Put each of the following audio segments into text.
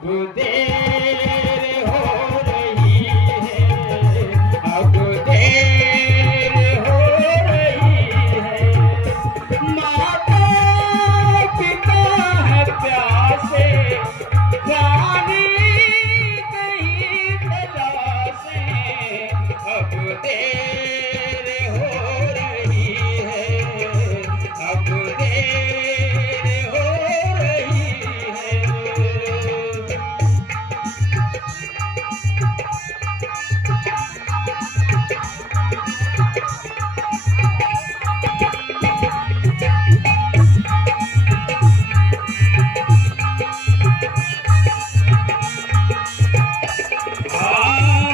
अब देर हो रही है, अब देर हो रही है। माता पिता है प्यासे, पानी कहीं तलाशे, अब देर हो रही है, अब देर हो रही है।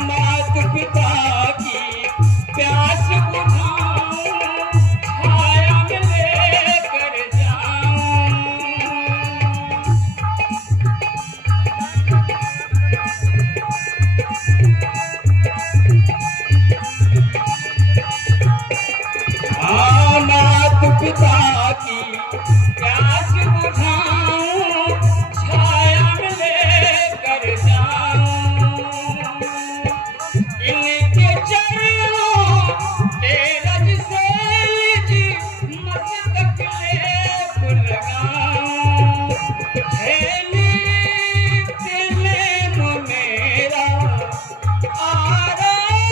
माता पिता की प्यास बुझाऊं, छाया में लेकर जाऊं। माता पिता की प्यास बुझाऊं, छाया में लेकर जाऊं। इनके चरणों के रज से मस्तक लेप लगाऊं। है नित्य नेम मेरा, आराधना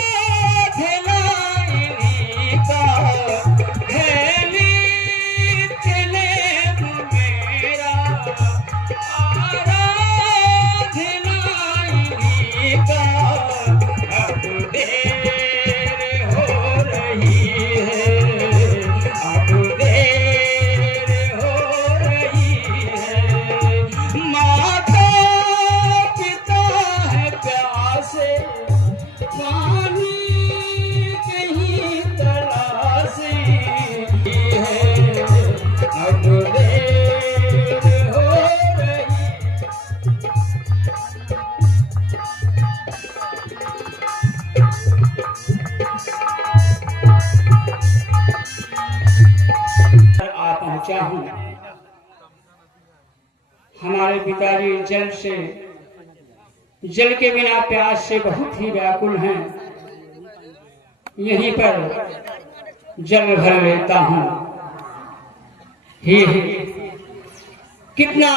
इन्हीं का। है नित्य नेम मेरा, आराधना इन्हीं का। अब देर हो रही है, अब देर हो रही है। माता पिता है प्यासे, पानी कहीं तलाशे है, अब देर हो रही। आ पहुंचा हूं। हमारे पिताजी जल के बिना प्यास से बहुत ही व्याकुल हैं। यहीं पर जल भर लेता हूं। ही कितना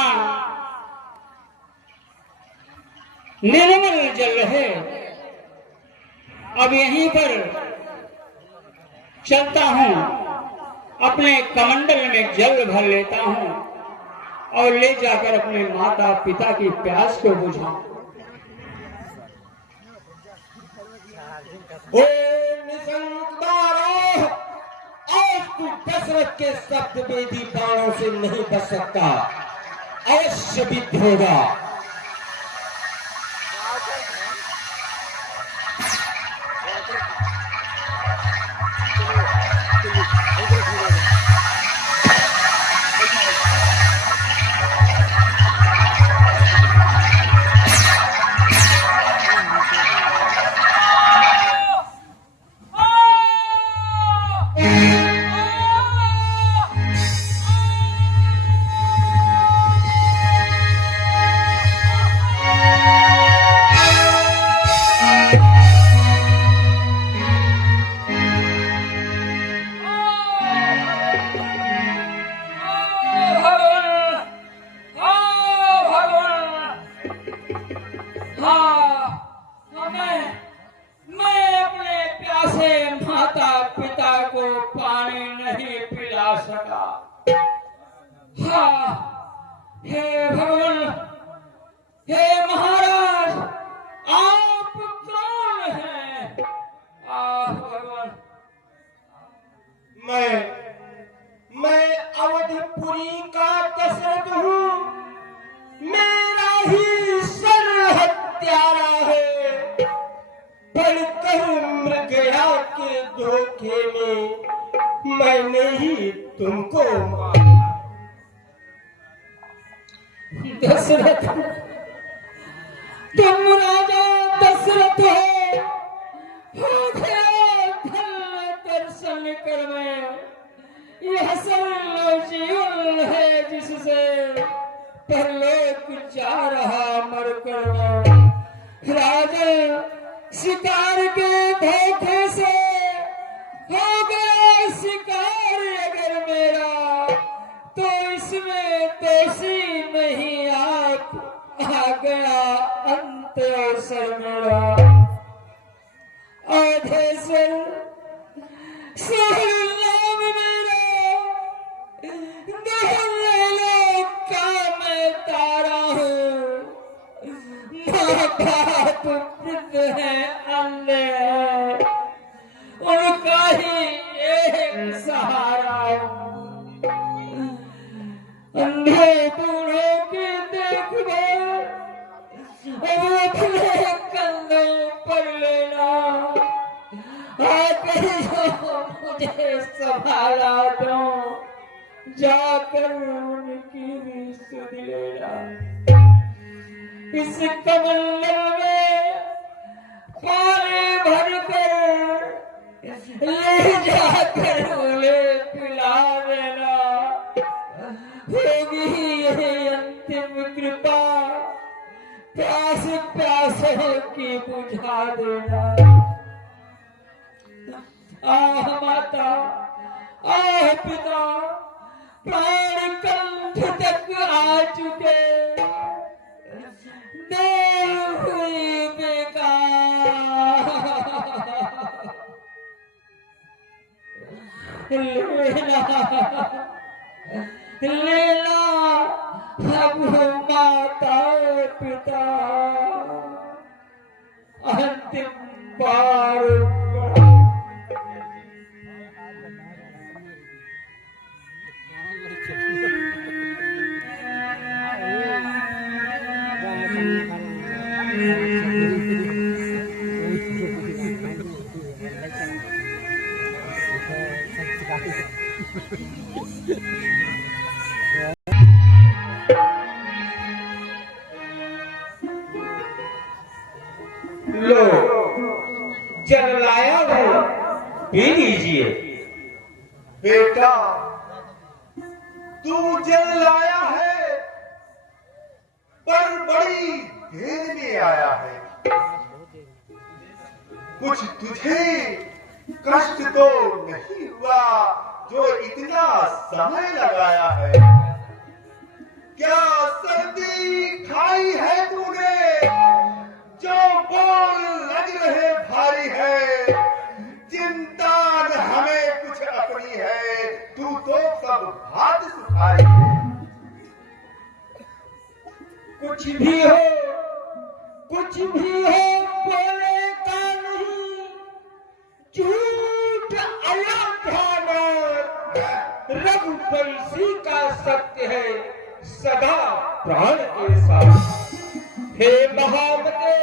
निर्मल जल है। अब यहीं पर चलता हूं, अपने कमंडल में जल भर लेता हूं और ले जाकर अपने माता पिता की प्यास को बुझाऊं। ओ निसंतारो, आज तू दशरथ के शब्द वेदी बाणों से नहीं बच सकता, अवश्य विद्ध होगा। मैं अपने प्यासे माता पिता को पानी नहीं पिला सका। हाँ, हे भगवान, हे महाराज, आप कौन हैं? भगवान, मैं अवधपुरी का दशरथ हूँ। मेरा ही सर हत्यारा है। बढ़कर मृगया के धोखे में मैंने ही तुमको मारा। दशरथ, तुम राजा दशरथ हो गया। धन्य दर्शन कर मैं, यह सब जीवन है जिससे परलोक जा रहा मरकर। राजा शिकार के धोखे से हो गया शिकार अगर मेरा, तो इसमें दोषी नहीं आप आ गया अंत अवसर मेरा। आधेश्वर सोहर नाम मेरा, दोहरे का मैं तारा हूँ। माँ बाप वृद्ध है, अंधे है, उनका ही एक सहारा हूँ। अंधे बूढ़ों की देखभाल अब अपने कंधों पर लेना, आकर जो मुझे संभाला दो, जाकर उनकी भी सुध लेना। इस कमंडल में पानी भरकर ले जाकर उन्हें पिला देना। होगी ये अंतिम कृपा, प्यास प्यासों की बुझा देना। आह माता, आह पिता, प्राण कंठ तक आ चुके, देर हुई बेकार। लेना अब माता पिता अंतिम बार। लो जल लाया हो, पी लीजिए। बेटा, तू जल लाया है पर बड़ी देर में आया है। कुछ तुझे कष्ट तो नहीं हुआ जो इतना समय लगाया है? क्या सर्दी खाई है तूने जो बोल लग रहे भारी है? चिंता न हमें कुछ अपनी है, तू तो सब भात सुखाई है। कुछ भी हो, कुछ भी हो, बोले का नहीं, झूठ अयोध्या रघुवंशी का सत्य है सदा प्राण के साथ। हे महामते,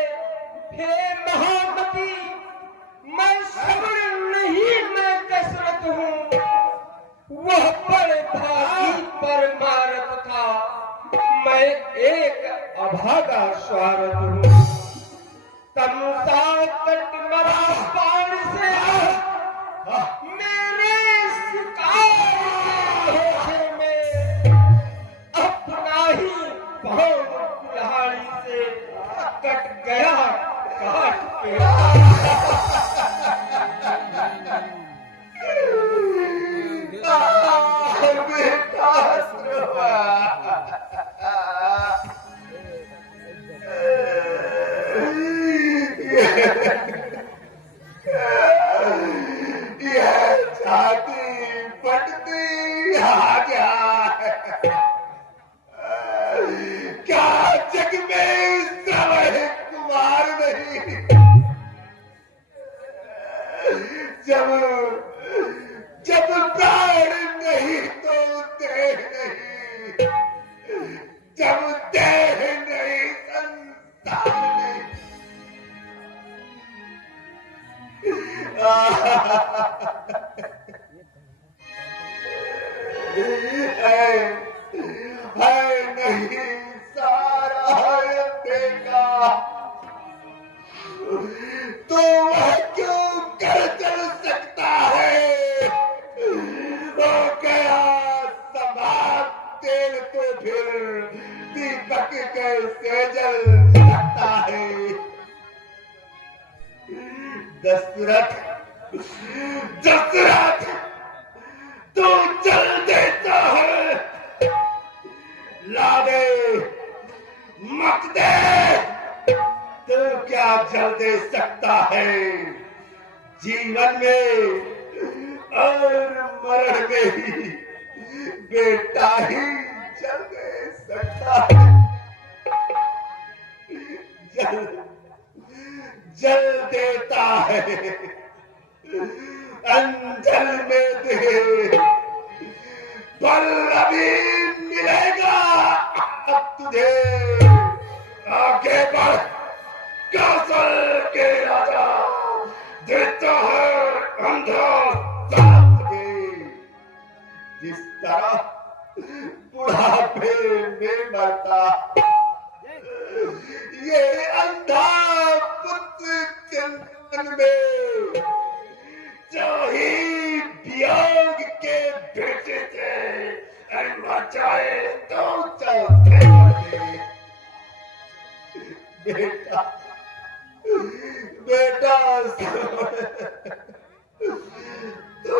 हे महामती, मैं सबर नहीं, मैं दशरथ हूँ। वह बड़े भागी पर मारत था, मैं एक अभागा स्वार्थ हूँ। तमसा तट मरा बाण से मेरे शिकार के धोखे में अपना ही पाँव कुल्हाड़ी से कट गया काट पे। जब प्राण नहीं तो देह नहीं, जब देह नहीं संतान नहीं। है नहीं सारा देगा तो वह क्यों कर चल सकता है? हो गया समाप्त तेल तो फिर दीपक कैसे जल सकता है। दशरथ, दशरथ, तू जल देता है, ला दे, मत दे, तू क्या जल दे सकता है। जीवन में और मरण में ही बेटा ही जल दे सकता है। जल जल देता है, अंजल में दे, पल अभी मिलेगा अब तुझे। आगे बढ़, कौशल के राजा देता है अंधा साथ दे। जिस तरह बुढ़ापे में मरता ये अंधा पुत्र चंदन में, जो ही वियोग के बेटे थे, बचाए तो चौथे बने। बेटा, बेटा तू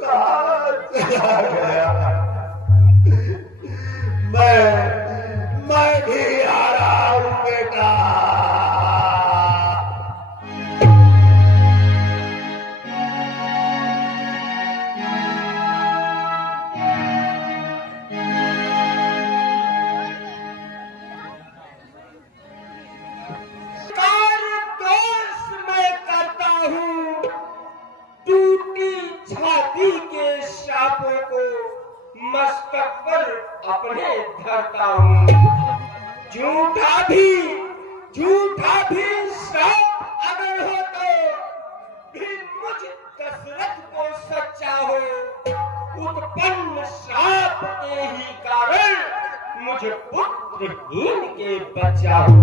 कहाँ चला गया। मैं भी आ रहा हूँ बेटा। छाती के शापों को मस्तक पर अपने धरता हूँ। झूठा भी श्राप अगर हो तो भी मुझ दशरथ को सच्चा हो। उत्पन्न श्राप के ही कारण मुझ पुत्रहीन के बच्चा हो।